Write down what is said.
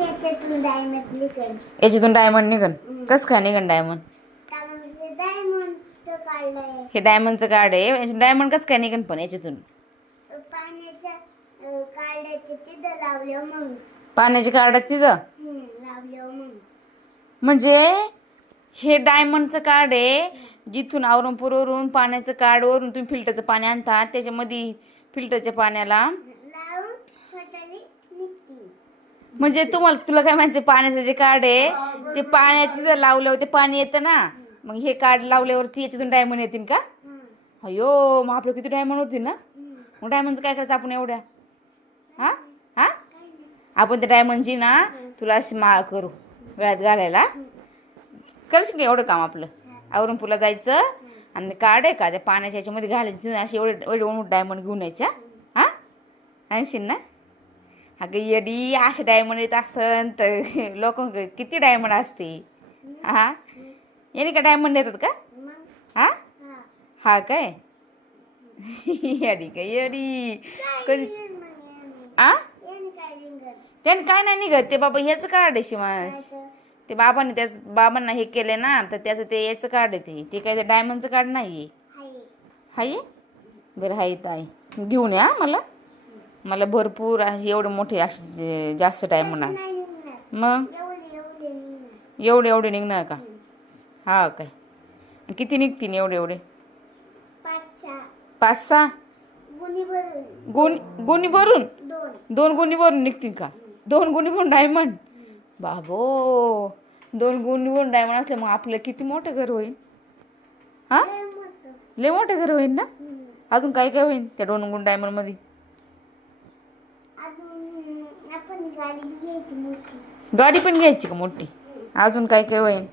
याच्यातून डायमंड निघन. याच्यातून डायमंड निघन. कसं काय निघन डायमंड? कारण हे डायमंडचं काढलंय. हे डायमंडचं कार्ड आहे. डायमंड कसं काय निघन पण याच्यातून? पाण्याच्या काढायचं तिथं लावलं मग. पाण्याची कार्डाच तिथं लावलं मग. म्हणजे हे डायमंडचं कार्ड आहे. जिथून औरंगपूरवरून पाण्याचं कार्डवरून तुम्ही फिल्टरचं पाणी आणता, त्याच्यामध्ये फिल्टरच्या पाण्याला लावून छोटाली निघती. म्हणजे तुला काय म्हणायचं, पाण्याचं जे कार्ड आहे ते पाण्यात तिथं लावल्यावर ते पाणी येतं ना, मग हे कार्ड लावल्यावरती याच्यातून डायमंड येतील का? अयो, मग आपलं किती डायमंड होतील ना. मग डायमंडचं काय करायचं आपण एवढ्या? हां हां आपण त्या डायमंडची ना तुला अशी माळ करू गळ्यात घालायला. करशील का एवढं काम आपलं? औरंगपूरला जायचं आणि कार्ड आहे का त्या पाण्याच्या याच्यामध्ये घालायची, असे एवढे डायमंड घेऊन यायच्या. हां आणशील ना? अगं येडी, असे डायमंड येत असन तर लोक किती डायमंड असते. हां याने का डायमंड येतात का? हां हा काय येडी काय येडी कधी आ त्याने काय नाही निघत. ते बाबा ह्याचं कार्ड आहे शिवांश. ते बाबांना हे केले ना, तर त्याचं ते याचं कार्ड आहे. ते काय ते डायमंडचं कार्ड नाही आहे. बरं हाय ताई, घेऊन या मला भरपूर एवढे मोठे असे जास्त डायमंड आहे. मग एवढे निघणार का? हा काय किती निघतील एवढे? 5-6 गुणी भरून 2 गुणी भरून निघतील का? 2 गुणी भरून डायमंड? बाबो, 2 गुणी भरून डायमंड असले मग आपलं किती मोठं घर होईल. हां लय मोठं घर होईल ना. अजून काय काय होईल त्या 2 गुण डायमंड मध्ये? गाडी पण घ्यायची का मोठी? अजून काय काय होईल?